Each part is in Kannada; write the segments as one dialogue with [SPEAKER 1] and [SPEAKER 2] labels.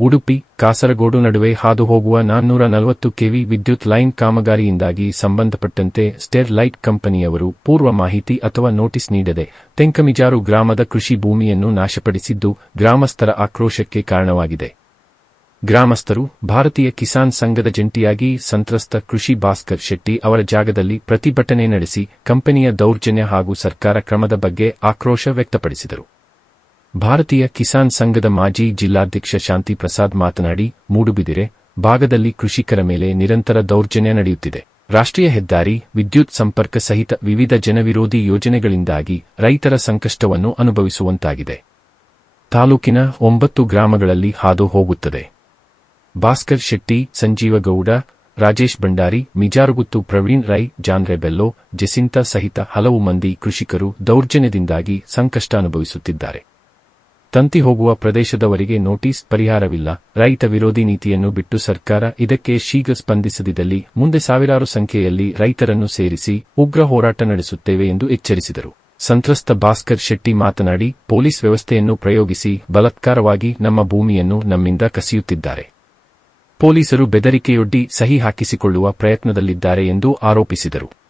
[SPEAKER 1] ಉಡುಪಿ, ಕಾಸರಗೋಡು ನಡುವೆ ಹಾದು ಹೋಗುವ ನಾನ್ನೂರ ನಲವತ್ತು ಕೆವಿ ವಿದ್ಯುತ್ ಲೈನ್ ಕಾಮಗಾರಿಯಿಂದಾಗಿ ಸಂಬಂಧಪಟ್ಟಂತೆ ಸ್ಟೆರ್ಲೈಟ್ ಕಂಪನಿಯವರು ಪೂರ್ವ ಮಾಹಿತಿ ಅಥವಾ ನೋಟಿಸ್ ನೀಡದೆ ತೆಂಕಮಿಜಾರು ಗ್ರಾಮದ ಕೃಷಿ ಭೂಮಿಯನ್ನು ನಾಶಪಡಿಸಿದ್ದು ಗ್ರಾಮಸ್ಥರ ಆಕ್ರೋಶಕ್ಕೆ ಕಾರಣವಾಗಿದೆ. ಗ್ರಾಮಸ್ಥರು ಭಾರತೀಯ ಕಿಸಾನ್ ಸಂಘದ ಜಂಟಿಯಾಗಿ ಸಂತ್ರಸ್ತ ಕೃಷಿ ಭಾಸ್ಕರ್ ಶೆಟ್ಟಿ ಅವರ ಜಾಗದಲ್ಲಿ ಪ್ರತಿಭಟನೆ ನಡೆಸಿ ಕಂಪನಿಯ ದೌರ್ಜನ್ಯ ಹಾಗೂ ಸರ್ಕಾರ ಕ್ರಮದ ಬಗ್ಗೆ ಆಕ್ರೋಶ ವ್ಯಕ್ತಪಡಿಸಿದರು. ಭಾರತೀಯ ಕಿಸಾನ್ ಸಂಘದ ಮಾಜಿ ಜಿಲ್ಲಾಧ್ಯಕ್ಷ ಶಾಂತಿ ಪ್ರಸಾದ್ ಮಾತನಾಡಿ, ಮೂಡುಬಿದಿರೆ, ಭಾಗದಲ್ಲಿ ಕೃಷಿಕರ ಮೇಲೆ ನಿರಂತರ ದೌರ್ಜನ್ಯ ನಡೆಯುತ್ತಿದೆ. ರಾಷ್ಟ್ರೀಯ ಹೆದ್ದಾರಿ, ವಿದ್ಯುತ್ ಸಂಪರ್ಕ ಸಹಿತ ವಿವಿಧ ಜನವಿರೋಧಿ ಯೋಜನೆಗಳಿಂದಾಗಿ ರೈತರ ಸಂಕಷ್ಟವನ್ನು ಅನುಭವಿಸುವಂತಾಗಿದೆ. ತಾಲೂಕಿನ ಒಂಬತ್ತು ಗ್ರಾಮಗಳಲ್ಲಿ ಹಾದು ಹೋಗುತ್ತದೆ. ಭಾಸ್ಕರ್ ಶೆಟ್ಟಿ ಸಂಜೀವಗೌಡ ರಾಜೇಶ್ ಭಂಡಾರಿ, ಮಿಜಾರುಗುತ್ತು ಪ್ರವೀಣ್ ರೈ ಜಾನ್ರೆಬೆಲ್ಲೋ ಜೆಸಿಂತಾ ಸಹಿತ ಹಲವು ಮಂದಿ ಕೃಷಿಕರು ದೌರ್ಜನ್ಯದಿಂದಾಗಿ ಸಂಕಷ್ಟ ಅನುಭವಿಸುತ್ತಿದ್ದಾರೆ. ತಂತಿ ಹೋಗುವ ಪ್ರದೇಶದವರಿಗೆ ನೋಟಿಸ್ ಪರಿಹಾರವಿಲ್ಲ. ರೈತ ವಿರೋಧಿ ನೀತಿಯನ್ನು ಬಿಟ್ಟು ಸರ್ಕಾರ ಇದಕ್ಕೆ ಶೀಘ್ರ ಸ್ಪಂದಿಸದಿದ್ದಲ್ಲಿ ಮುಂದೆ ಸಾವಿರಾರು ಸಂಖ್ಯೆಯಲ್ಲಿ ರೈತರನ್ನು ಸೇರಿಸಿ ಉಗ್ರ ಹೋರಾಟ ನಡೆಸುತ್ತೇವೆ ಎಂದು ಎಚ್ಚರಿಸಿದರು. ಸಂತ್ರಸ್ತ ಭಾಸ್ಕರ್ ಶೆಟ್ಟಿ ಮಾತನಾಡಿ, ಪೊಲೀಸ್ ವ್ಯವಸ್ಥೆಯನ್ನು ಪ್ರಯೋಗಿಸಿ ಬಲತ್ಕಾರವಾಗಿ ನಮ್ಮ ಭೂಮಿಯನ್ನು ನಮ್ಮಿಂದ ಕಸಿಯುತ್ತಿದ್ದಾರೆ. ಪೊಲೀಸರು ಬೆದರಿಕೆಯೊಡ್ಡಿ ಸಹಿ ಹಾಕಿಸಿಕೊಳ್ಳುವ ಪ್ರಯತ್ನದಲ್ಲಿದ್ದಾರೆ ಎಂದು ಆರೋಪಿಸಿದರು.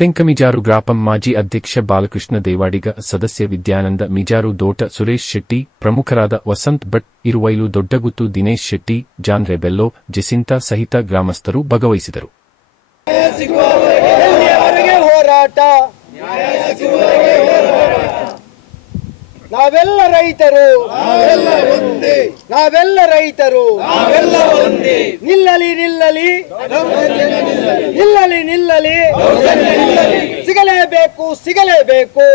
[SPEAKER 1] ತೆಂಕಮಿಜಾರು ಗ್ರಾಪಂ ಮಾಜಿ ಅಧ್ಯಕ್ಷ ಬಾಲಕೃಷ್ಣ ದೇವಾಡಿಗ, ಸದಸ್ಯ ವಿದ್ಯಾನಂದ ಮಿಜಾರು ದೋಟ ಸುರೇಶ್ ಶೆಟ್ಟಿ, ಪ್ರಮುಖರಾದ Vasanth Bhat, Iruvailu Doddaguttu Dinesh Shetty, John Rebello, Jacinta ಸಹಿತ ಗ್ರಾಮಸ್ಥರು ಭಾಗವಹಿಸಿದರು.
[SPEAKER 2] ನಾವೆಲ್ಲ ರೈತರು. ನಾವೆಲ್ಲ ರೈತರು ನಿಲ್ಲಲಿ ನಿಲ್ಲಲಿ. ನಿಲ್ಲಲಿ ನಿಲ್ಲಲಿ ಸಿಗಲೇಬೇಕು ಸಿಗಲೇಬೇಕು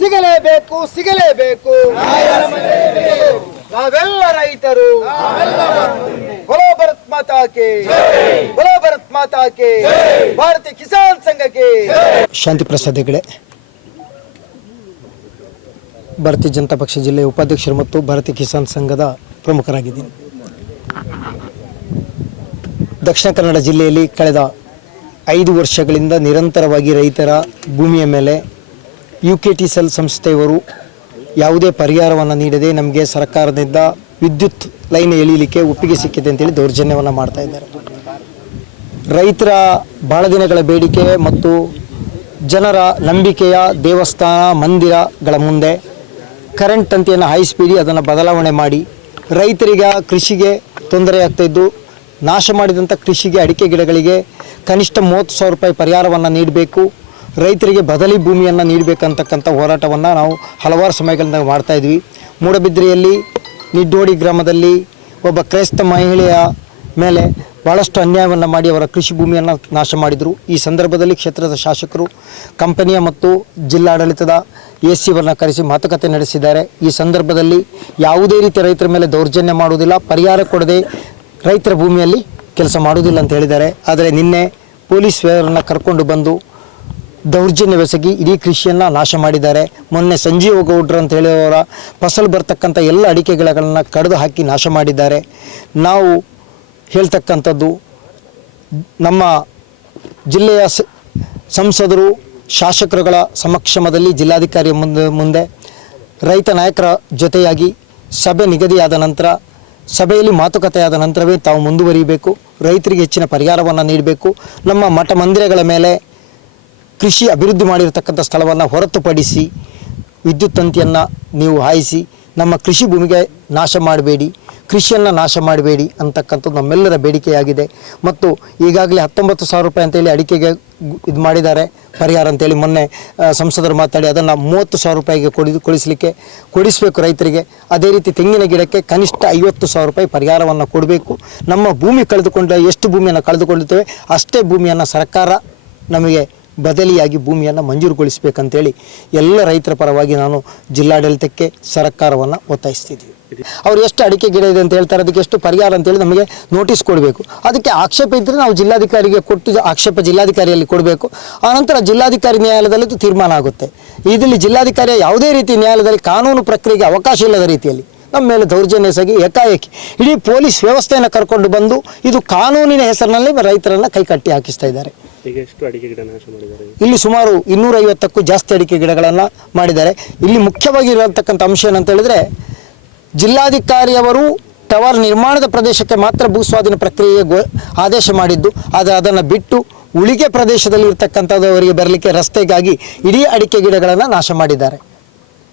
[SPEAKER 2] ಸಿಗಲೇಬೇಕು ಸಿಗಲೇಬೇಕು ನಾವೆಲ್ಲ ರೈತರು बोलो भारत माता के बोलो भारत माता के भारतीय किसान संघ के
[SPEAKER 3] ಶಾಂತಿ ಪ್ರಸಾದ್ ಹೆಗಡೆ ಭಾರತೀಯ ಜನತಾ ಪಕ್ಷ ಜಿಲ್ಲೆಯ ಉಪಾಧ್ಯಕ್ಷರು ಮತ್ತು ಭಾರತೀಯ ಕಿಸಾನ್ ಸಂಘದ ಪ್ರಮುಖರಾಗಿದ್ದೀನಿ ದಕ್ಷಿಣ ಕನ್ನಡ ಜಿಲ್ಲೆಯಲ್ಲಿ ಕಳೆದ ಐದು ವರ್ಷಗಳಿಂದ ನಿರಂತರವಾಗಿ ರೈತರ ಭೂಮಿಯ ಮೇಲೆ ಯು ಕೆ ಟಿ ಸೆಲ್ ಸಂಸ್ಥೆಯವರು ಯಾವುದೇ ಪರಿಹಾರವನ್ನು ನೀಡದೆ ನಮಗೆ ಸರ್ಕಾರದಿಂದ ವಿದ್ಯುತ್ ಲೈನ್ ಎಳೀಲಿಕ್ಕೆ ಒಪ್ಪಿಗೆ ಸಿಕ್ಕಿದೆ ಅಂತೇಳಿ ದೌರ್ಜನ್ಯವನ್ನು ಮಾಡ್ತಾ ಇದ್ದಾರೆ. ರೈತರ ಬಹಳ ದಿನಗಳ ಬೇಡಿಕೆ ಮತ್ತು ಜನರ ನಂಬಿಕೆಯ ದೇವಸ್ಥಾನ, ಮಂದಿರಗಳ ಮುಂದೆ ಕರೆಂಟ್ ತಂತಿಯನ್ನು ಸ್ಪೀಡಿ ಅದನ್ನು ಬದಲಾವಣೆ ಮಾಡಿ ರೈತರಿಗೆ, ಕೃಷಿಗೆ ತೊಂದರೆಯಾಗ್ತಾಯಿದ್ದು ನಾಶ ಮಾಡಿದಂಥ ಕೃಷಿಗೆ ಅಡಿಕೆ ಗಿಡಗಳಿಗೆ ಕನಿಷ್ಠ ಮೂವತ್ತು ಸಾವಿರ ರೂಪಾಯಿ ಪರಿಹಾರವನ್ನು ನೀಡಬೇಕು. ರೈತರಿಗೆ ಬದಲಿ ಭೂಮಿಯನ್ನು ನೀಡಬೇಕಂತಕ್ಕಂಥ ಹೋರಾಟವನ್ನು ನಾವು ಹಲವಾರು ಸಮಯಗಳಿಂದ ಮಾಡ್ತಾಯಿದ್ವಿ ಮೂಡಬಿದ್ರಿಯಲ್ಲಿ, ನಿಡ್ಡೋಡಿ ಗ್ರಾಮದಲ್ಲಿ ಒಬ್ಬ ಕ್ರೈಸ್ತ ಮಹಿಳೆಯ ಮೇಲೆ ಭಾಳಷ್ಟು ಅನ್ಯಾಯವನ್ನು ಮಾಡಿ ಅವರ ಕೃಷಿ ಭೂಮಿಯನ್ನು ನಾಶ ಮಾಡಿದರು. ಈ ಸಂದರ್ಭದಲ್ಲಿ ಕ್ಷೇತ್ರದ ಶಾಸಕರು, ಕಂಪನಿಯ ಮತ್ತು ಜಿಲ್ಲಾಡಳಿತದ ಎ ಸಿವನ್ನು ಕರೆಸಿ ಮಾತುಕತೆ ನಡೆಸಿದ್ದಾರೆ. ಈ ಸಂದರ್ಭದಲ್ಲಿ ಯಾವುದೇ ರೀತಿ ರೈತರ ಮೇಲೆ ದೌರ್ಜನ್ಯ ಮಾಡುವುದಿಲ್ಲ. ಪರಿಹಾರ ಕೊಡದೆ ರೈತರ ಭೂಮಿಯಲ್ಲಿ ಕೆಲಸ ಮಾಡುವುದಿಲ್ಲ ಅಂತ ಹೇಳಿದ್ದಾರೆ. ಆದರೆ ನಿನ್ನೆ ಪೊಲೀಸ್ ವ್ಯವರನ್ನು ಕರ್ಕೊಂಡು ಬಂದು ದೌರ್ಜನ್ಯವೆಸಗಿ ಇಡೀ ಕೃಷಿಯನ್ನು ನಾಶ ಮಾಡಿದ್ದಾರೆ. ಮೊನ್ನೆ ಸಂಜೀವ ಗೌಡ್ರು ಅಂತ ಹೇಳಿದವರ ಫಸಲು ಬರ್ತಕ್ಕಂಥ ಎಲ್ಲ ಅಡಿಕೆ ಗಿಡಗಳನ್ನು ಕಡಿದು ಹಾಕಿ ನಾಶ ಮಾಡಿದ್ದಾರೆ. ನಾವು ಹೇಳ್ತಕ್ಕಂಥದ್ದು ನಮ್ಮ ಜಿಲ್ಲೆಯ ಸಂಸದರು, ಶಾಸಕರುಗಳ ಸಮಕ್ಷಮದಲ್ಲಿ ಜಿಲ್ಲಾಧಿಕಾರಿ ಮುಂದೆ ಮುಂದೆ ರೈತ ನಾಯಕರ ಜೊತೆಯಾಗಿ ಸಭೆ ನಿಗದಿಯಾದ ನಂತರ ಸಭೆಯಲ್ಲಿ ಮಾತುಕತೆಯಾದ ನಂತರವೇ ತಾವು ಮುಂದುವರಿಯಬೇಕು. ರೈತರಿಗೆ ಹೆಚ್ಚಿನ ಪರಿಹಾರವನ್ನು ನೀಡಬೇಕು. ನಮ್ಮ ಮಠ ಮಂದಿರಗಳ ಮೇಲೆ ಕೃಷಿ ಅಭಿವೃದ್ಧಿ ಮಾಡಿರತಕ್ಕಂಥ ಸ್ಥಳವನ್ನು ಹೊರತುಪಡಿಸಿ ವಿದ್ಯುತ್ ತಂತಿಯನ್ನು ನೀವು ಹಾಯಿಸಿ ನಮ್ಮ ಕೃಷಿ ಭೂಮಿಗೆ ನಾಶ ಮಾಡಬೇಡಿ. ಕೃಷಿಯನ್ನು ನಾಶ ಮಾಡಬೇಡಿ ಅಂತಕ್ಕಂಥದ್ದು ನಮ್ಮೆಲ್ಲರ ಬೇಡಿಕೆಯಾಗಿದೆ. ಮತ್ತು ಈಗಾಗಲೇ ಹತ್ತೊಂಬತ್ತು ಸಾವಿರ ರೂಪಾಯಿ ಅಂತೇಳಿ ಅಡಿಕೆಗೆ ಇದು ಮಾಡಿದ್ದಾರೆ. ಪರಿಹಾರ ಅಂತೇಳಿ ಮೊನ್ನೆ ಸಂಸದರು ಮಾತಾಡಿ ಅದನ್ನು ಮೂವತ್ತು ಸಾವಿರ ರೂಪಾಯಿಗೆ ಕೊಡಿ, ಕೊಡಿಸಲಿಕ್ಕೆ ಕೊಡಿಸಬೇಕು ರೈತರಿಗೆ. ಅದೇ ರೀತಿ ತೆಂಗಿನ ಗಿಡಕ್ಕೆ ಕನಿಷ್ಠ ಐವತ್ತು ಸಾವಿರ ರೂಪಾಯಿ ಪರಿಹಾರವನ್ನು ಕೊಡಬೇಕು. ನಮ್ಮ ಭೂಮಿ ಕಳೆದುಕೊಂಡ, ಎಷ್ಟು ಭೂಮಿಯನ್ನು ಕಳೆದುಕೊಳ್ಳುತ್ತೇವೆ ಅಷ್ಟೇ ಭೂಮಿಯನ್ನು ಸರ್ಕಾರ ನಮಗೆ ಬದಲಿಯಾಗಿ ಭೂಮಿಯನ್ನು ಮಂಜೂರುಗೊಳಿಸಬೇಕಂತೇಳಿ ಎಲ್ಲ ರೈತರ ಪರವಾಗಿ ನಾನು ಜಿಲ್ಲಾಡಳಿತಕ್ಕೆ ಸರ್ಕಾರವನ್ನು ಒತ್ತಾಯಿಸ್ತಿದ್ವಿ ಅವ್ರು ಎಷ್ಟು ಅಡಿಕೆ ಗಿಡ ಇದೆ ಅಂತ ಹೇಳ್ತಾರೆ ಅದಕ್ಕೆ ಎಷ್ಟು ಪರಿಹಾರ ಅಂತೇಳಿ ನಮಗೆ ನೋಟಿಸ್ ಕೊಡಬೇಕು. ಅದಕ್ಕೆ ಆಕ್ಷೇಪ ಇದ್ದರೆ ನಾವು ಜಿಲ್ಲಾಧಿಕಾರಿಗೆ ಕೊಟ್ಟು ಆಕ್ಷೇಪ ಜಿಲ್ಲಾಧಿಕಾರಿಯಲ್ಲಿ ಕೊಡಬೇಕು. ಆನಂತರ ಜಿಲ್ಲಾಧಿಕಾರಿ ನ್ಯಾಯಾಲಯದಲ್ಲಿ ತೀರ್ಮಾನ ಆಗುತ್ತೆ. ಇದರಲ್ಲಿ ಜಿಲ್ಲಾಧಿಕಾರಿಯ ಯಾವುದೇ ರೀತಿ ನ್ಯಾಯಾಲಯದಲ್ಲಿ ಕಾನೂನು ಪ್ರಕ್ರಿಯೆಗೆ ಅವಕಾಶ ಇಲ್ಲದ ರೀತಿಯಲ್ಲಿ ನಮ್ಮ ಮೇಲೆ ದೌರ್ಜನ್ಯ ಎಸಗಿ ಏಕಾಏಕಿ ಇಡೀ ಪೊಲೀಸ್ ವ್ಯವಸ್ಥೆಯನ್ನು ಕರ್ಕೊಂಡು ಬಂದು ಇದು ಕಾನೂನಿನ ಹೆಸರಿನಲ್ಲಿ ರೈತರನ್ನು ಕೈಕಟ್ಟಿ ಹಾಕಿಸ್ತಾ ಇದ್ದಾರೆ. ಇಲ್ಲಿ ಸುಮಾರು ಇನ್ನೂರೈವತ್ತಕ್ಕೂ ಜಾಸ್ತಿ ಅಡಿಕೆ ಗಿಡಗಳನ್ನು ಮಾಡಿದ್ದಾರೆ. ಇಲ್ಲಿ ಮುಖ್ಯವಾಗಿ ಇರತಕ್ಕಂಥ ಅಂಶ ಏನಂತ ಹೇಳಿದ್ರೆ ಜಿಲ್ಲಾಧಿಕಾರಿಯವರು ಟವರ್ ನಿರ್ಮಾಣದ ಪ್ರದೇಶಕ್ಕೆ ಮಾತ್ರ ಭೂಸ್ವಾಧೀನ ಪ್ರಕ್ರಿಯೆ ಆದೇಶ ಮಾಡಿದ್ದು, ಆದರೆ ಅದನ್ನು ಬಿಟ್ಟು ಉಳಿಗೆ ಪ್ರದೇಶದಲ್ಲಿ ಇರ್ತಕ್ಕಂಥದ್ದವರಿಗೆ ಬರಲಿಕ್ಕೆ ರಸ್ತೆಗಾಗಿ ಇಡೀ ಅಡಿಕೆ ಗಿಡಗಳನ್ನು ನಾಶ ಮಾಡಿದ್ದಾರೆ.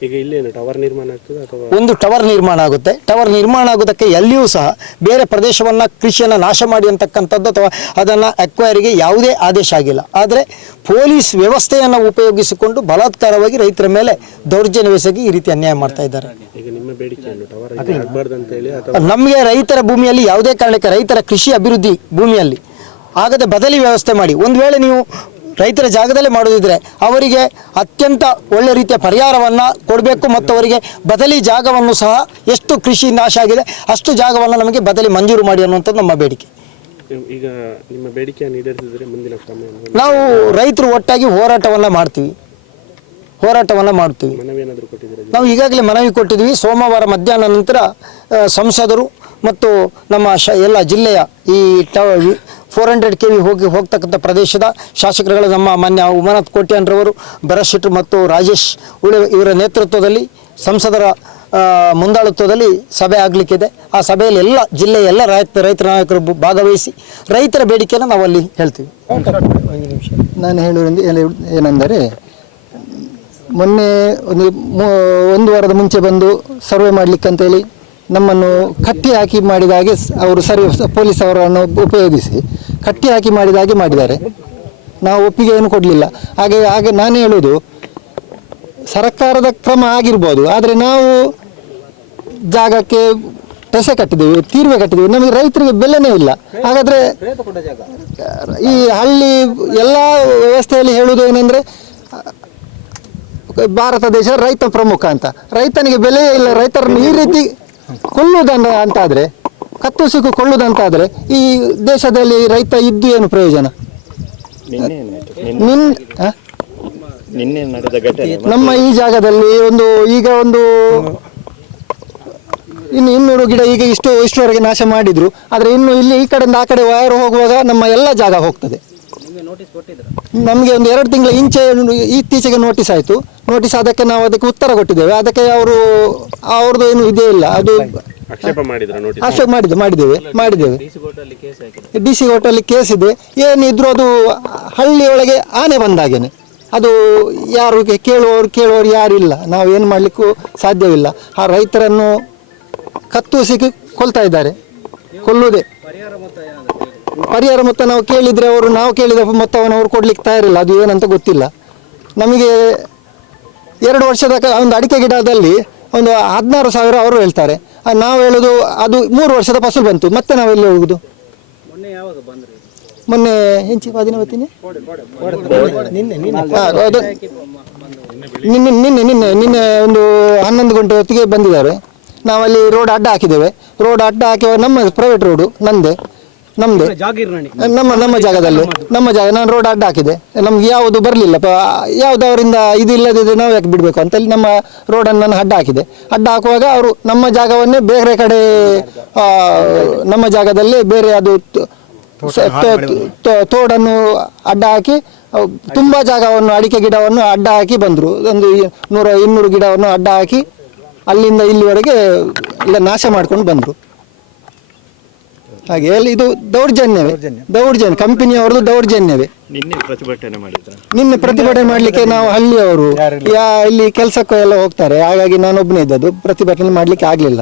[SPEAKER 4] ಈಗ ಇಲ್ಲೇನು ಟವರ್ ನಿರ್ಮಾಣ ಆಗ್ತದೆ ಅಥವಾ?
[SPEAKER 3] ಒಂದು ಟವರ್ ನಿರ್ಮಾಣ ಆಗುತ್ತೆ. ಟವರ್ ನಿರ್ಮಾಣ ಆಗೋದಕ್ಕೆ ಎಲ್ಲಿಯೂ ಸಹ ಬೇರೆ ಪ್ರದೇಶವನ್ನು ಕೃಷಿಯನ್ನು ನಾಶ ಮಾಡಿ ಅಂತಕ್ಕಂಥದ್ದು ಅಥವಾ ಅದನ್ನು ಅಕ್ವೈರಿಗೆ ಯಾವುದೇ ಆದೇಶ ಆಗಿಲ್ಲ. ಆದರೆ ಪೊಲೀಸ್ ವ್ಯವಸ್ಥೆಯನ್ನು ಉಪಯೋಗಿಸಿಕೊಂಡು ಬಲಾತ್ಕಾರವಾಗಿ ರೈತರ ಮೇಲೆ ದೌರ್ಜನ್ಯವೆಸಗಿ ಈ ರೀತಿ ಅನ್ಯಾಯ ಮಾಡ್ತಾ ಇದ್ದಾರೆ.
[SPEAKER 4] ಈಗ ನಿಮ್ಮ ಬೇಡಿಕೆಯನ್ನು ಟವರ್ ಆಗಬಾರ್ದು ಅಂತ ಹೇಳಿ ಅಥವಾ
[SPEAKER 3] ನಮಗೆ ರೈತರ ಭೂಮಿಯಲ್ಲಿ ಯಾವುದೇ ಕಾರಣಕ್ಕೆ ರೈತರ ಕೃಷಿ ಅಭಿವೃದ್ಧಿ ಭೂಮಿಯಲ್ಲಿ ಆಗದೆ ಬದಲಿ ವ್ಯವಸ್ಥೆ ಮಾಡಿ. ಒಂದು ವೇಳೆ ನೀವು ರೈತರ ಜಾಗದಲ್ಲೇ ಮಾಡೋದಿದ್ರೆ ಅವರಿಗೆ ಅತ್ಯಂತ ಒಳ್ಳೆ ರೀತಿಯ ಪರಿಹಾರವನ್ನು ಕೊಡಬೇಕು ಮತ್ತು ಅವರಿಗೆ ಬದಲಿ ಜಾಗವನ್ನು ಸಹ ಎಷ್ಟು ಕೃಷಿ ನಾಶ ಆಗಿದೆ ಅಷ್ಟು ಜಾಗವನ್ನು ನಮಗೆ ಬದಲಿ ಮಂಜೂರು ಮಾಡಿ ಅನ್ನುವಂಥದ್ದು ನಮ್ಮ ಬೇಡಿಕೆ.
[SPEAKER 4] ಈಗ ನಿಮ್ಮ ಬೇಡಿಕೆಯನ್ನು ಈಡೇರಿಸಿದರೆ ಮುಂದಿನ ಕ್ರಮ
[SPEAKER 3] ನಾವು ರೈತರು ಒಟ್ಟಾಗಿ ಹೋರಾಟವನ್ನು ಮಾಡ್ತೀವಿ. ಹೋರಾಟವನ್ನು ಮಾಡ್ತೀವಿ. ನಾವು ಈಗಾಗಲೇ ಮನವಿ ಕೊಟ್ಟಿದ್ವಿ. ಸೋಮವಾರ ಮಧ್ಯಾಹ್ನ ನಂತರ ಸಂಸದರು ಮತ್ತು ನಮ್ಮ ಶ ಎಲ್ಲ ಜಿಲ್ಲೆಯ ಈ ಟ ಫೋರ್ ಹಂಡ್ರೆಡ್ ಕೆ ವಿ ಹೋಗಿ ಹೋಗ್ತಕ್ಕಂಥ ಪ್ರದೇಶದ ಶಾಸಕರುಗಳು ನಮ್ಮ ಮಾನ್ಯ ಉಮಾನಾಥ್ ಕೋಟ್ಯಾನ್ರವರು, ಭರತ್ ಶೆಟ್ಟಿ ಮತ್ತು ರಾಜೇಶ್ ಉಳಿ ಇವರ ನೇತೃತ್ವದಲ್ಲಿ, ಸಂಸದರ ಮುಂದಾಳತ್ವದಲ್ಲಿ ಸಭೆ ಆಗಲಿಕ್ಕಿದೆ. ಆ ಸಭೆಯಲ್ಲಿ ಎಲ್ಲ ಜಿಲ್ಲೆಯ ಎಲ್ಲ ರೈತ, ರೈತರ ನಾಯಕರು ಭಾಗವಹಿಸಿ ರೈತರ ಬೇಡಿಕೆಯನ್ನು ನಾವು ಅಲ್ಲಿ ಹೇಳ್ತೀವಿ.
[SPEAKER 5] ನಾನು ಏನು- ಏನೆಂದರೆ, ಮೊನ್ನೆ ಒಂದು ಒಂದು ವಾರದ ಮುಂಚೆ ಬಂದು ಸರ್ವೆ ಮಾಡಲಿಕ್ಕೆ ಅಂತೇಳಿ ನಮ್ಮನ್ನು ಕಟ್ಟಿ ಹಾಕಿ ಮಾಡಿದ ಹಾಗೆ ಸ್- ಅವರು ಸರಿ, ಪೊಲೀಸ್ ಅವರನ್ನು ಉಪಯೋಗಿಸಿ ಕಟ್ಟಿ ಹಾಕಿ ಮಾಡಿದ ಹಾಗೆ ಮಾಡಿದ್ದಾರೆ. ನಾವು ಒಪ್ಪಿಗೆಯನ್ನು ಕೊಡಲಿಲ್ಲ. ಹಾಗೆ ಹಾಗೆ ನಾನು ಹೇಳೋದು, ಸರ್ಕಾರದ ಕ್ರಮ ಆಗಿರ್ಬೋದು, ಆದರೆ ನಾವು ಜಾಗಕ್ಕೆ ಟೆಸೆ ಕಟ್ಟಿದ್ದೇವೆ ತೀರ್ವೆ ಕಟ್ಟಿದ್ದೇವೆ ನಮಗೆ ರೈತರಿಗೆ ಬೆಲೆನೇ ಇಲ್ಲ. ಹಾಗಾದರೆ ಈ ಹಳ್ಳಿ ಎಲ್ಲ ವ್ಯವಸ್ಥೆಯಲ್ಲಿ ಹೇಳುವುದು ಏನಂದರೆ, ಭಾರತ ದೇಶ ರೈತ ಪ್ರಮುಖ ಅಂತ. ರೈತನಿಗೆ ಬೆಲೆಯೇ ಇಲ್ಲ. ರೈತರನ್ನು ಈ ರೀತಿ ಕೊಲ್ಲುವುದಂತ ಅಂತಾದರೆ ಕತ್ತು ಸಿಕ್ಕು ಕೊಳ್ಳುವುದಂತಾದರೆ ಈ ದೇಶದಲ್ಲಿ ರೈತ ಇದ್ದು ಏನು ಪ್ರಯೋಜನ?
[SPEAKER 6] ನಿನ್ನೆ ನಡೆದ ಘಟನೆ
[SPEAKER 5] ನಮ್ಮ ಈ ಜಾಗದಲ್ಲಿ ಒಂದು ಈಗ ಒಂದು ಇನ್ನು ಇನ್ನೂರು ಗಿಡ ಈಗ ಇಷ್ಟು ಇಷ್ಟುವರೆಗೆ ನಾಶ ಮಾಡಿದ್ರು. ಆದರೆ ಇನ್ನು ಇಲ್ಲಿ ಈ ಕಡೆಯಿಂದ ಆ ಕಡೆ ವಯರ್ ಹೋಗುವಾಗ ನಮ್ಮ ಎಲ್ಲ ಜಾಗ ಹೋಗ್ತದೆ. ನಮಗೆ ಒಂದು ಎರಡು ತಿಂಗಳ ಇಂಚೆ ಇತ್ತೀಚೆಗೆ ನೋಟಿಸ್ ಆಯಿತು. ನೋಟಿಸ್ ಅದಕ್ಕೆ ನಾವು ಅದಕ್ಕೆ ಉತ್ತರ ಕೊಟ್ಟಿದ್ದೇವೆ. ಅದಕ್ಕೆ ಅವರು ಅವ್ರದ್ದು ಏನು ಇದೇ ಇಲ್ಲ. ಅದು
[SPEAKER 4] ಆಕ್ಷೇಪ ನೋಟಿಸ್
[SPEAKER 5] ಮಾಡಿದ್ದೆ ಮಾಡಿದ್ದೇವೆ ಮಾಡಿದ್ದೇವೆ. ಡಿ ಸಿ ಹೋಟೆಲ್ ಕೇಸ್ ಇದೆ. ಏನಿದ್ರು ಅದು ಹಳ್ಳಿಯೊಳಗೆ ಆನೆ ಬಂದಾಗೇನೆ ಅದು ಯಾರು ಕೇಳುವವರು ಕೇಳುವವರು ಕೇಳುವವರು ಯಾರಿಲ್ಲ ನಾವು ಏನು ಮಾಡಲಿಕ್ಕೂ ಸಾಧ್ಯವಿಲ್ಲ. ಆ ರೈತರನ್ನು ಕತ್ತು ಸಿಕ್ಕಿ ಕೊಲ್ತಾ ಇದ್ದಾರೆ. ಕೊಲ್ಲುವುದೇ. ಪರಿಹಾರ ಮೊತ್ತ ನಾವು ಕೇಳಿದರೆ ಅವರು ನಾವು ಕೇಳಿದ ಮೊತ್ತವನ್ನು ಅವರು ಕೊಡ್ಲಿಕ್ಕೆ ತಯಾರಿಲ್ಲ. ಅದು ಏನಂತ ಗೊತ್ತಿಲ್ಲ. ನಮಗೆ ಎರಡು ವರ್ಷದ ಒಂದು ಅಡಿಕೆ ಗಿಡದಲ್ಲಿ ಒಂದು ಹದಿನಾರು ಸಾವಿರ ಅವರು ಹೇಳ್ತಾರೆ. ನಾವು ಹೇಳೋದು ಅದು ಮೂರು ವರ್ಷದ ಫಸಲು ಬಂತು. ಮತ್ತೆ ನಾವು ಎಲ್ಲಿ ಹೋಗುದು? ಮೊನ್ನೆ ಹೆಂಚಿ ನಿನ್ನೆ ನಿನ್ನೆ. ನಿನ್ನೆ ನಿನ್ನೆ ಒಂದು ಹನ್ನೊಂದು ಗಂಟೆ ಹೊತ್ತಿಗೆ ಬಂದಿದ್ದಾರೆ. ನಾವಲ್ಲಿ ರೋಡ್ ಅಡ್ಡ ಹಾಕಿದ್ದೇವೆ. ರೋಡ್ ಅಡ್ಡ ಹಾಕಿ ನಮ್ಮ ಪ್ರೈವೇಟ್ ರೋಡು ನಂದೆ. ನಮ್ದೆ. ನಮ್ಮ ನಮ್ಮ ಜಾಗದಲ್ಲಿ. ನಮ್ಮ ಜಾಗ ನಾನು ರೋಡ್ ಅಡ್ಡ ಹಾಕಿದೆ. ನಮ್ಗೆ ಯಾವುದು ಬರಲಿಲ್ಲ. ಯಾವುದು ಅವರಿಂದ ಇದು ಇಲ್ಲದಿದ್ರೆ ನಾವು ಯಾಕೆ ಬಿಡಬೇಕು ಅಂತೇಳಿ ನಮ್ಮ ರೋಡನ್ನು ನಾನು ಅಡ್ಡ ಹಾಕಿದೆ. ಅಡ್ಡ ಹಾಕುವಾಗ ಅವರು ನಮ್ಮ ಜಾಗವನ್ನೇ ಬೇರೆ ಕಡೆ ನಮ್ಮ ಜಾಗದಲ್ಲಿ ಬೇರೆ ಅದು ತೋಡನ್ನು ಅಡ್ಡ ಹಾಕಿ ತುಂಬಾ ಜಾಗವನ್ನು ಅಡಿಕೆ ಗಿಡವನ್ನು ಅಡ್ಡ ಹಾಕಿ ಬಂದರು. ಒಂದು ನೂರ ಇನ್ನೂರು ಗಿಡವನ್ನು ಅಡ್ಡ ಹಾಕಿ ಅಲ್ಲಿಂದ ಇಲ್ಲಿವರೆಗೆ ಎಲ್ಲ ನಾಶ ಮಾಡ್ಕೊಂಡು ಬಂದರು. ಹಾಗೆ ಎಲ್ಲ ಇದು ದೌರ್ಜನ್ಯವೇ? ದೌರ್ಜನ್ಯ. ಕಂಪನಿಯವರದು ದೌರ್ಜನ್ಯವೇ?
[SPEAKER 6] ನಿನ್ನೆ ಪ್ರತಿಭಟನೆ ಮಾಡಿದ್ರ?
[SPEAKER 5] ನಿನ್ನೆ ಪ್ರತಿಭಟನೆ ಮಾಡಲಿಕ್ಕೆ ನಾವು ಹಳ್ಳಿಯವರು ಯಾ ಇಲ್ಲಿ ಕೆಲಸಕ್ಕೂ ಎಲ್ಲ ಹೋಗ್ತಾರೆ. ಹಾಗಾಗಿ ನಾನು ಒಬ್ಬನೇ ಇದ್ದದ್ದು ಪ್ರತಿಭಟನೆ ಮಾಡಲಿಕ್ಕೆ ಆಗಲಿಲ್ಲ.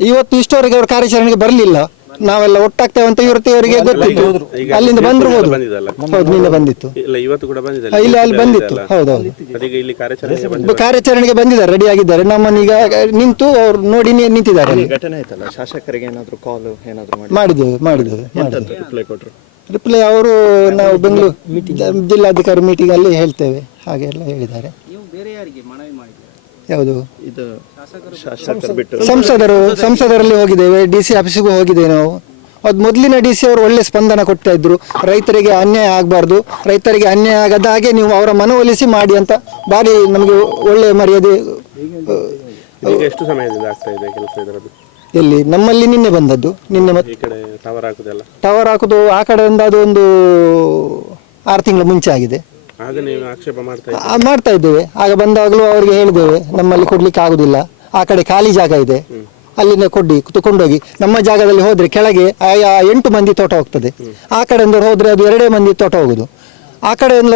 [SPEAKER 5] ಇವತ್ತು ಇಷ್ಟವರೆಗೆ ಅವರು ಕಾರ್ಯಾಚರಣೆಗೆ ಬರಲಿಲ್ಲ. ನಾವೆಲ್ಲ ಒಟ್ಟಾಗ್ತೇವೆ ಅಂತ ಇವತ್ತು ಇವರಿಗೆ ಗೊತ್ತಿತ್ತು. ಅಲ್ಲಿಂದ ಬಂದ್ರು ಹೋದ್ರು
[SPEAKER 4] ಬಂದಿದ್ದಲ್ಲ.
[SPEAKER 5] ಹೌದು ನಿನ್ನೆ ಬಂದಿತ್ತು.
[SPEAKER 4] ಇಲ್ಲ ಇವತ್ತು ಕೂಡ ಬಂದಿದೆ
[SPEAKER 5] ಇಲ್ಲಿ ಅಲ್ಲಿ ಬಂದಿತ್ತು. ಹೌದೌದು
[SPEAKER 4] ಅದೀಗ ಇಲ್ಲಿ ಕಾರ್ಯಾಚರಣೆಗೆ
[SPEAKER 5] ಬಂದಿದ್ದಾರೆ. ರೆಡಿ ಆಗಿದ್ದಾರೆ. ನಮ್ಮನ್ನೀಗ ನಿಂತು ಅವ್ರು ನೋಡಿ ನಿ- ನಿಂತಿದ್ದಾರೆ. ಅಲ್ಲಿ.
[SPEAKER 6] ಘಟನೆ ಆಯ್ತಲ್ಲ? ಶಾಸಕರಿಗೆ ಏನಾದ್ರು ಕಾಲ್ ಏನಾದ್ರು ಮಾಡಿ
[SPEAKER 5] ಮಾಡಿದ್ದೇವೆ ಮಾಡಿದ್ದೇವೆ ಮಾಡಿದ್ದೇವೆ.
[SPEAKER 6] ರಿಪ್ಲೈ ಕೊಟ್ರು?
[SPEAKER 5] ರಿಪ್ಲೈ ಅವರು ನಾವು ಬೆಂಗಳೂರು ಜಿಲ್ಲಾಧಿಕಾರಿ ಮೀಟಿಂಗ್ ಅಲ್ಲಿ ಹೇಳ್ತೇವೆ. ಹಾಗೆ ಎಲ್ಲ ಹೇಳಿದ್ದಾರೆ. ಯಾವುದು?
[SPEAKER 6] ಇದು ಶಾಸಕರು ಬಿಟ್ಟು.
[SPEAKER 5] ಸಂಸದರು ಸಂಸದರಲ್ಲಿ ಹೋಗಿದ್ದೇವೆ. ಡಿ ಸಿ ಆಫೀಸಿಗೂ ಹೋಗಿದ್ದೇವೆ ನಾವು. ಅದು ಮೊದಲಿನ ಡಿ ಸಿ ಅವರು ಒಳ್ಳೆ ಸ್ಪಂದನ ಕೊಡ್ತಾ ಇದ್ರು. ರೈತರಿಗೆ ಅನ್ಯಾಯ ಆಗಬಾರ್ದು. ರೈತರಿಗೆ ಅನ್ಯಾಯ ಆಗದ ಹಾಗೆ ನೀವು ಅವರ ಮನವೊಲಿಸಿ ಮಾಡಿ ಅಂತ ಭಾರಿ ನಮಗೆ ಒಳ್ಳೆ ಮರ್ಯಾದೆ ಆ,
[SPEAKER 4] ಈಗ ಎಷ್ಟು ಸಮಯದಿಂದ ಆಗ್ತಾ ಇದೆ ಕೆಲಸ ಇದರದ್ದು?
[SPEAKER 5] ಎಲ್ಲಿ? ನಮ್ಮಲ್ಲಿ ನಿನ್ನೆ ಬಂದದ್ದು. ನಿನ್ನೆ ಮತ್ತೆ
[SPEAKER 4] ಈ ಕಡೆ ಟವರ್ ಹಾಕುದೆಲ್ಲ?
[SPEAKER 5] ಟವರ್ ಹಾಕೋದು ಆ ಕಡೆಯಿಂದ ಅದು ಒಂದು ಆರು ತಿಂಗಳ ಮುಂಚೆ ಆಗಿದೆ.
[SPEAKER 4] ಆಗ ನೀವು ಆಕ್ಷೇಪ ಮಾಡ್ತಾ ಇದ್ದೀರಿ?
[SPEAKER 5] ಆ, ಮಾಡ್ತಾ ಇದ್ದೇವೆ. ಆಗ ಬಂದಾಗಲೂ ಅವರಿಗೆ ಹೇಳಿದ್ದೇವೆ ನಮ್ಮಲ್ಲಿ ಕೊಡ್ಲಿಕ್ಕೆ ಆಗುದಿಲ್ಲ. ಆ ಕಡೆ ಖಾಲಿ ಜಾಗ ಇದೆ. ಅಲ್ಲಿಂದ ಕೊಡ್ಡಿ ತಕೊಂಡೋಗಿ ನಮ್ಮ ಜಾಗದಲ್ಲಿ ಹೋದ್ರೆ ಕೆಳಗೆ ಆಯಾ ಎಂಟು ಮಂದಿ ತೋಟ ಹೋಗ್ತದೆ. ಆ ಕಡೆಯಿಂದ ಹೋದ್ರೆ ಅದು ಎರಡೇ ಮಂದಿ ತೋಟ ಹೋಗುದು. ಆ ಕಡೆಯಿಂದ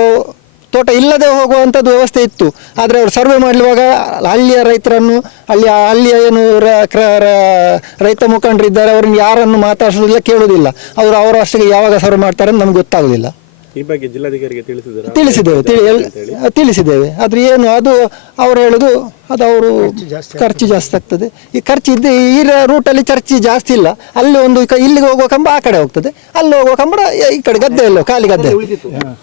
[SPEAKER 5] ತೋಟ ಇಲ್ಲದೆ ಹೋಗುವಂಥದ್ದು ವ್ಯವಸ್ಥೆ ಇತ್ತು. ಆದರೆ ಅವರು ಸರ್ವೆ ಮಾಡುವಾಗ ಹಳ್ಳಿಯ ರೈತರನ್ನು ಅಲ್ಲಿ ಹಳ್ಳಿಯ ಏನು ರ- ಕ್ರ- ರ- ರೈತ ಮುಖಂಡರಿದ್ದಾರೆ ಅವ್ರನ್ನ ಯಾರನ್ನು ಮಾತಾಡಿಸೋದಿಲ್ಲ ಕೇಳುವುದಿಲ್ಲ ಅವರು ಅವರ ಅಷ್ಟಿಗೆ ಯಾವಾಗ ಸರ್ವೆ ಮಾಡ್ತಾರೆ ನಮ್ಗೆ ಗೊತ್ತಾಗುದಿಲ್ಲ.
[SPEAKER 4] ಈ ಬಗ್ಗೆ ಜಿಲ್ಲಾಧಿಕಾರಿಗೆ ತಿಳಿಸಿದ್ದೀರಾ?
[SPEAKER 5] ತಿಳಿಸಿದ್ದೇವೆ ತಿಳಿ ತಿಳಿಸಿದ್ದೇವೆ. ಆದ್ರೆ ಏನು ಅದು ಅವ್ರು ಹೇಳುದು ಅದು ಅವರು ಖರ್ಚು ಜಾಸ್ತಿ ಆಗ್ತದೆ. ಈ ಖರ್ಚು ಇದ್ದ ಈ ರೂಟಲ್ಲಿ ಖರ್ಚು ಜಾಸ್ತಿ ಇಲ್ಲ. ಅಲ್ಲಿ ಒಂದು ಕ- ಇಲ್ಲಿಗೆ ಹೋಗುವ ಕಂಬ ಆ ಕಡೆ ಹೋಗ್ತದೆ. ಅಲ್ಲಿ ಹೋಗುವ ಕಂಬ ಈ ಕಡೆ ಗದ್ದೆ ಎಲ್ಲ ಖಾಲಿ ಗದ್ದೆ.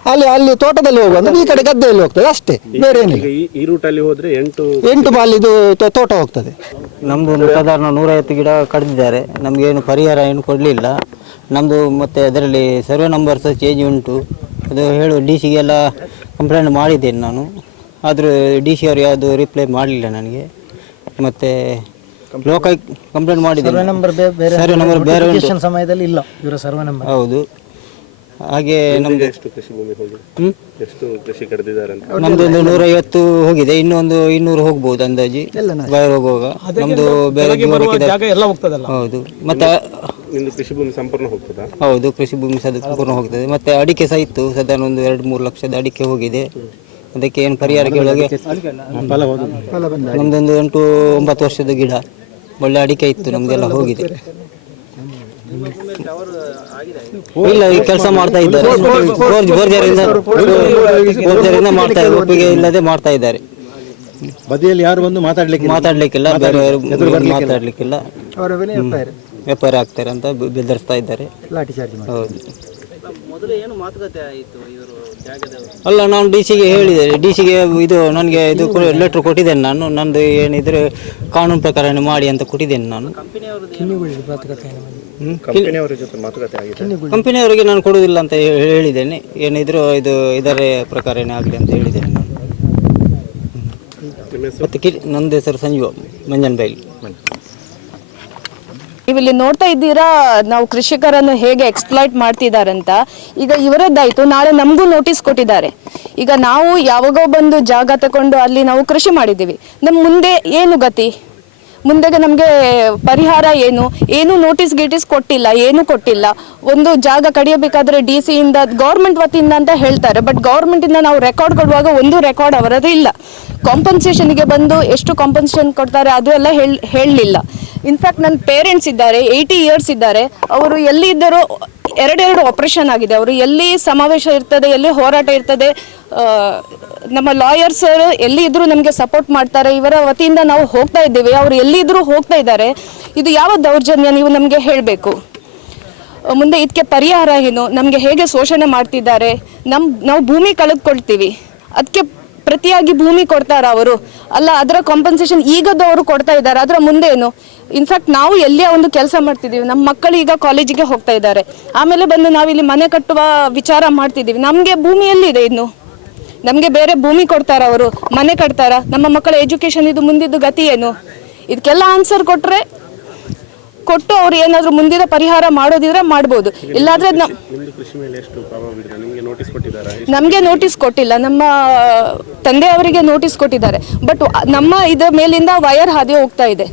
[SPEAKER 5] ಅಲ್ಲಿ ಅಲ್ಲಿ ತೋಟದಲ್ಲಿ ಹೋಗುವ ಅಂದ್ರೆ ಈ ಕಡೆ ಗದ್ದೆಯಲ್ಲಿ ಹೋಗ್ತದೆ ಅಷ್ಟೇ. ಬೇರೆ ಏನಿಲ್ಲ.
[SPEAKER 4] ಈಗ ಈ ಈ ರೂಟಲ್ಲಿ ಹೋದ್ರೆ ಎಂಟು
[SPEAKER 5] ಎಂಟು ಬಾಲಿದು ತೋ- ತೋಟ ಹೋಗ್ತದೆ.
[SPEAKER 7] ನಮ್ದು ಒಂದು ಸಾಧಾರಣ ನೂರೈವತ್ತು ಗಿಡ ಕಡಿದಿದ್ದಾರೆ. ನಮಗೇನು ಪರಿಹಾರ ಏನು ಕೊಡಲಿಲ್ಲ. ನಮ್ದು ಮತ್ತೆ ಅದರಲ್ಲಿ ಸರ್ವೆ ನಂಬರ್ ಸಹ ಚೇಂಜ್ ಉಂಟು. ಅದು ಹೇಳು ಡಿ ಸಿಗೆಲ್ಲ ಕಂಪ್ಲೇಂಟ್ ಮಾಡಿದ್ದೇನೆ ನಾನು. ಆದರೂ ಡಿ ಸಿ ಅವರು ಯಾವುದು ರಿಪ್ಲೈ ಮಾಡಲಿಲ್ಲ ನನಗೆ. ಮತ್ತೆ ಲೋಕಲ್ ಕಂಪ್ಲೇಂಟ್ ಮಾಡಿದ್ದೇನೆ.
[SPEAKER 3] ನಂಬರ್ ಬೇರೆ
[SPEAKER 7] ಸರ್ವೆ ನಂಬರ್ ಬೇರೆ ಉಂಟು.
[SPEAKER 3] ಸಮಯದಲ್ಲಿ ಇಲ್ಲ ಇವರ ಸರ್ವ ನಂಬರ್
[SPEAKER 7] ಹೌದು. ಹಾಗೆ ನಮ್ಮದು
[SPEAKER 4] ಎಷ್ಟು ಕೃಷಿ ಭೂಮಿ ಹೋಗಿದೆ? ಎಷ್ಟು ಕೃಷಿ ಕರೆದಿದ್ದಾರೆ ಅಂತ.
[SPEAKER 7] ನಮ್ದು ಒಂದು ನೂರೈವತ್ತು ಹೋಗಿದೆ. ಇನ್ನೊಂದು ಇನ್ನೂರು ಹೋಗ್ಬೋದು ಅಂದಾಜಿ. ಬಯರ್ ಹೋಗುವಾಗ ನಮ್ದು ಬೇರೆ ಜೀವನಕ್ಕೆ ಹೌದು. ಮತ್ತೆ
[SPEAKER 4] ನಿಮ್ದು ಕೃಷಿ ಭೂಮಿ ಸಂಪೂರ್ಣ ಹೋಗ್ತದಾ?
[SPEAKER 7] ಹೌದು. ಕೃಷಿ ಭೂಮಿ ಸಹ ಸಂಪೂರ್ಣ ಹೋಗ್ತದೆ. ಮತ್ತೆ ಅಡಿಕೆ ಸಹ ಇತ್ತು. ಸದಾ ಒಂದು ಎರಡು ಮೂರು ಲಕ್ಷದ ಅಡಿಕೆ ಹೋಗಿದೆ. ಅದಕ್ಕೆ ಏನು ಪರಿಹಾರ ಕೇಳಿದಾಗೆ ನಮ್ದೊಂದು ಎಂಟು ಒಂಬತ್ತು ವರ್ಷದ ಗಿಡ. ಒಳ್ಳೆ ಅಡಿಕೆ ಇತ್ತು ನಮ್ದೆಲ್ಲ ಹೋಗಿದೆ. ಇಲ್ಲ ಈ ಕೆಲಸ ಮಾಡ್ತಾ ಇದ್ದಾರೆ. ಬೋರ್ಜರಿಂದ ಮಾಡ್ತಾ ಇದ್ದಾರೆ ಒಪ್ಪಿಗೆ ಇಲ್ಲದೆ ಮಾಡ್ತಾ ಇದ್ದಾರೆ.
[SPEAKER 6] ಬದಿಯಲ್ಲಿ ಯಾರು ಬಂದು ಮಾತಾಡ್ಲಿಕ್ಕೆ
[SPEAKER 7] ಮಾತಾಡ್ಲಿಕ್ಕಿಲ್ಲ ಬೇರೆಯವರು ಮಾತಾಡ್ಲಿಕ್ಕಿಲ್ಲ. ವ್ಯಾಪಾರ. ಆಗ್ತಾರೆ ಅಂತ ಬೆದರಿಸ್ತಾ ಇದ್ದಾರೆ. ಅಲ್ಲ ನಾನು ಡಿ ಸಿಗೆ ಹೇಳಿದೆ. ಡಿ ಸಿಗೆ ಇದು ನನಗೆ ಇದು ಲೆಟ್ರ್ ಕೊಟ್ಟಿದ್ದೇನೆ ನಾನು. ನಂದು ಏನಿದ್ರೆ ಕಾನೂನು ಪ್ರಕಾರ ಮಾಡಿ ಅಂತ ಕೊಟ್ಟಿದ್ದೇನೆ ನಾನು. ಕಂಪನಿಯವರಿಗೆ ನಾನು ಕೊಡುವುದಿಲ್ಲ ಅಂತ ಹೇಳಿದ್ದೇನೆ. ಏನಿದ್ರು ಇದು ಇದರ ಪ್ರಕಾರನೇ ಆಗಲಿ ಅಂತ ಹೇಳಿದ್ದೇನೆ ನಾನು. ಮತ್ತೆ ಕಿ ನಂದು ಹೆಸರು ಸಂಜೀವ ಮಂಜನ್ ಬೈಲ್.
[SPEAKER 8] ನೀವು ಇಲ್ಲಿ ನೋಡ್ತಾ ಇದ್ದೀರಾ, ನಾವು ಕೃಷಿಕರನ್ನು ಹೇಗೆ ಎಕ್ಸ್ಪ್ಲಾಯ್ಟ್ ಮಾಡ್ತಿದಾರಂತ. ಈಗ ಇವರದ್ದಾಯ್ತು, ನಾಳೆ ನಮಗೂ ನೋಟಿಸ್ ಕೊಟ್ಟಿದ್ದಾರೆ. ಈಗ ನಾವು ಯಾವಾಗೋ ಬಂದು ಜಾಗ ತಗೊಂಡು ಅಲ್ಲಿ ನಾವು ಕೃಷಿ ಮಾಡಿದ್ದೀವಿ. ನಮ್ಮ ಮುಂದೆ ಏನು ಗತಿ? ಮುಂದೆಗೆ ನಮಗೆ ಪರಿಹಾರ ಏನು? ಏನು ನೋಟಿಸ್ ಗೀಟಿಸ್ ಕೊಟ್ಟಿಲ್ಲ, ಏನು ಕೊಟ್ಟಿಲ್ಲ. ಒಂದು ಜಾಗ ಕಡಿಯಬೇಕಾದ್ರೆ ಡಿ ಸಿಯಿಂದ ಗೌರ್ಮೆಂಟ್ ವತಿಯಿಂದ ಅಂತ ಹೇಳ್ತಾರೆ. ಬಟ್ ಗೌರ್ಮೆಂಟಿಂದ ನಾವು ರೆಕಾರ್ಡ್ ಕೊಡುವಾಗ ಒಂದು ರೆಕಾರ್ಡ್ ಅವರದ್ದು ಇಲ್ಲ. ಕಾಂಪನ್ಸೇಷನ್ಗೆ ಬಂದು ಎಷ್ಟು ಕಾಂಪನ್ಸೇಷನ್ ಕೊಡ್ತಾರೆ ಅದು ಎಲ್ಲ ಹೇಳಿ, ಹೇಳಲಿಲ್ಲ. ಇನ್ಫ್ಯಾಕ್ಟ್ ನನ್ನ ಪೇರೆಂಟ್ಸ್ ಇದ್ದಾರೆ ಏಯ್ಟಿ ಇಯರ್ಸ್ ಇದ್ದಾರೆ. ಅವರು ಎಲ್ಲಿ ಇದ್ದಾರೋ ಎರಡೆರಡು ಆಪರೇಷನ್ ಆಗಿದೆ. ಅವರು ಎಲ್ಲಿ ಸಮಾವೇಶ ಇರ್ತದೆ, ಎಲ್ಲಿ ಹೋರಾಟ ಇರ್ತದೆ ನಮ್ಮ ಲಾಯರ್ಸ್ ಎಲ್ಲಿ ಇದ್ರೂ ನಮಗೆ ಸಪೋರ್ಟ್ ಮಾಡ್ತಾರೆ. ಇವರ ವತಿಯಿಂದ ನಾವು ಹೋಗ್ತಾ ಇದ್ದೀವಿ. ಅವರು ಎಲ್ಲಿ ಇದ್ರೂ ಹೋಗ್ತಾ ಇದ್ದಾರೆ. ಇದು ಯಾವ ದೌರ್ಜನ್ಯ ನೀವು ನಮಗೆ ಹೇಳಬೇಕು? ಮುಂದೆ ಇದಕ್ಕೆ ಪರಿಹಾರ ಏನು? ನಮಗೆ ಹೇಗೆ ಶೋಷಣೆ ಮಾಡ್ತಿದ್ದಾರೆ? ನಮ್ಮ ನಾವು ಭೂಮಿ ಕಳೆದುಕೊಳ್ತೀವಿ. ಅದಕ್ಕೆ ಪ್ರತಿಯಾಗಿ ಭೂಮಿ ಕೊಡ್ತಾರ ಅವರು? ಅಲ್ಲ, ಅದರ ಕಾಂಪನ್ಸೇಷನ್ ಈಗದ್ದು ಅವರು ಕೊಡ್ತಾ ಇದ್ದಾರೆ. ಅದರ ಮುಂದೆ ಏನು? ಇನ್ಫ್ಯಾಕ್ಟ್ ನಾವು ಎಲ್ಲಿಯ ಒಂದು ಕೆಲಸ ಮಾಡ್ತಿದ್ದೀವಿ. ನಮ್ಮ ಮಕ್ಕಳು ಈಗ ಕಾಲೇಜಿಗೆ ಹೋಗ್ತಾ ಇದ್ದಾರೆ. ಆಮೇಲೆ ಬಂದು ನಾವಿಲ್ಲಿ ಮನೆ ಕಟ್ಟುವ ವಿಚಾರ ಮಾಡ್ತಿದ್ದೀವಿ. ನಮಗೆ ಭೂಮಿ ಎಲ್ಲಿದೆ ಇನ್ನು. ನಮಗೆ ಬೇರೆ ಭೂಮಿ ಕೊಡ್ತಾರ ಅವರು, ಮನೆ ಕಟ್ತಾರ. ನಮ್ಮ ಮಕ್ಕಳ ಎಜುಕೇಶನ್ ಇದು ಮುಂದಿದ್ದು ಗತಿ ಏನು? ಇದಕ್ಕೆಲ್ಲ ಆನ್ಸರ್ ಕೊಟ್ರೆ ಕೊಟ್ಟು ಅವ್ರು ಏನಾದರೂ ಮುಂದಿನ ಪರಿಹಾರ ಮಾಡೋದಿದ್ರೆ ಮಾಡ್ಬೋದು. ಇಲ್ಲಾದ್ರೆ
[SPEAKER 4] ನಮ್ಗೆ ನೋಟಿಸ್
[SPEAKER 8] ಕೊಟ್ಟಿಲ್ಲ. ನಮ್ಮ ತಂದೆ ಅವರಿಗೆ ನೋಟಿಸ್ ಕೊಟ್ಟಿದ್ದಾರೆ. ಬಟ್ ನಮ್ಮ ಇದ್ರ ಮೇಲಿಂದ ವೈರ್ ಹಾದಿ ಹೋಗ್ತಾ ಇದೆ?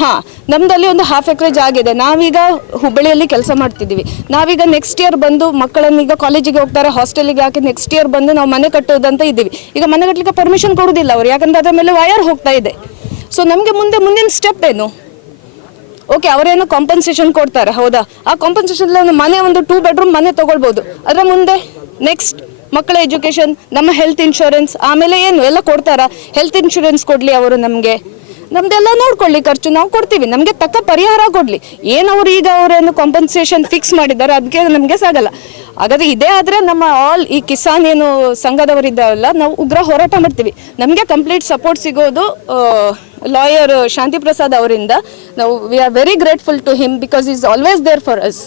[SPEAKER 8] ಹಾ ನಮ್ದಲ್ಲಿ ಒಂದು ಹಾಫ್ ಎಕರೆ ಜಾಗ ಇದೆ. ನಾವೀಗ ಹುಬ್ಬಳ್ಳಿಯಲ್ಲಿ ಕೆಲಸ ಮಾಡ್ತಿದ್ದೀವಿ. ನಾವೀಗ ನೆಕ್ಸ್ಟ್ ಇಯರ್ ಬಂದು ಮಕ್ಕಳನ್ನ ಈಗ ಕಾಲೇಜಿಗೆ ಹೋಗ್ತಾರೆ ಹಾಸ್ಟೆಲಿಗೆ ಹಾಕಿ ನೆಕ್ಸ್ಟ್ ಇಯರ್ ಬಂದು ನಾವು ಮನೆ ಕಟ್ಟೋದಂತ ಇದ್ದೀವಿ. ಈಗ ಮನೆ ಕಟ್ಟಲಿಕ್ಕೆ ಪರ್ಮಿಷನ್ ಕೊಡೋದಿಲ್ಲ ಅವ್ರು. ಯಾಕಂದ್ರೆ ಅದರ ಮೇಲೆ ವೈರ್ ಹೋಗ್ತಾ ಇದೆ. ಸೊ ನಮಗೆ ಮುಂದೆ ಮುಂದಿನ ಸ್ಟೆಪ್ ಏನು? ಓಕೆ ಅವರೇನೋ ಕಾಂಪನ್ಸೇಷನ್ ಕೊಡ್ತಾರೆ, ಹೌದಾ? ಆ ಕಾಂಪನ್ಸೇಷನ್ ಮನೆ, ಒಂದು ಟೂ ಬೆಡ್ರೂಮ್ ಮನೆ ತಗೊಳ್ಬೋದು. ಅದರ ಮುಂದೆ ನೆಕ್ಸ್ಟ್ ಮಕ್ಕಳ ಎಜುಕೇಶನ್ ನಮ್ಮ ಹೆಲ್ತ್ ಇನ್ಶೂರೆನ್ಸ್ ಆಮೇಲೆ ಏನು, ಎಲ್ಲ ಕೊಡ್ತಾರಾ? ಹೆಲ್ತ್ ಇನ್ಶೂರೆನ್ಸ್ ಕೊಡಲಿ ಅವರು ನಮಗೆ. ನಮ್ದೆಲ್ಲ ನೋಡ್ಕೊಳ್ಳಿ ಖರ್ಚು, ನಾವು ಕೊಡ್ತೀವಿ. ನಮಗೆ ತಕ್ಕ ಪರಿಹಾರ ಕೊಡ್ಲಿ. ಏನು ಅವ್ರು ಈಗ ಅವರೇನು ಕಾಂಪನ್ಸೇಷನ್ ಫಿಕ್ಸ್ ಮಾಡಿದ್ದಾರೆ ಅದಕ್ಕೆ ನಮಗೆ ಸಾಗಲ್ಲ. ಹಾಗಾದ್ರೆ ಇದೇ ಆದರೆ ನಮ್ಮ ಆಲ್ ಈ ಕಿಸಾನ್ ಏನು ಸಂಘದವರಿದ್ದಾವಲ್ಲ ನಾವು ಉಗ್ರ ಹೋರಾಟ ಮಾಡ್ತೀವಿ. ನಮಗೆ ಕಂಪ್ಲೀಟ್ ಸಪೋರ್ಟ್ ಸಿಗೋದು ಲಾಯರ್ ಶಾಂತಿ ಪ್ರಸಾದ್ ಅವರಿಂದ. ನಾವು we are very grateful to him because is always there for us